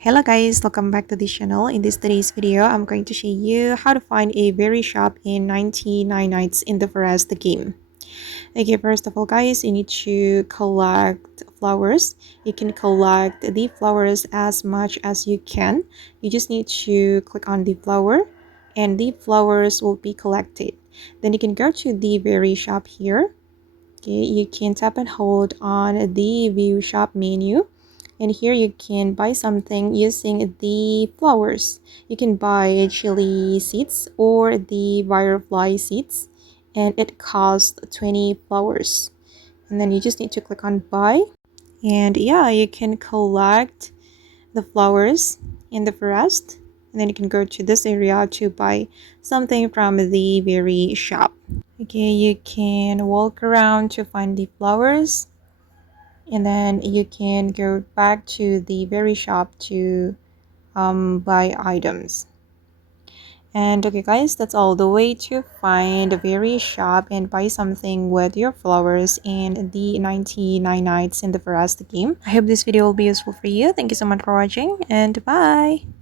Hello guys, welcome back to this channel. In this today's video, I'm going to show you how to find a berry shop in 99 Nights in the Forest game. Okay, first of all guys, you need to collect flowers. You can collect the flowers as much as you can. You just need to click on the flower and the flowers will be collected. Then you can go to the berry shop here. Okay, you can tap and hold on the view shop menu, and here you can buy something using the flowers. You can buy chili seeds or the butterfly seeds, and it costs 20 flowers. And then you just need to click on buy, and yeah, you can collect the flowers in the forest, and then you can go to this area to buy something from the berry shop. Okay, you can walk around to find the flowers, and then you can go back to the berry shop to buy items. And okay guys, that's all the way to find a berry shop and buy something with your flowers in the 99 Nights in the Forest game. I hope this video will be useful for you. Thank you so much for watching, and bye.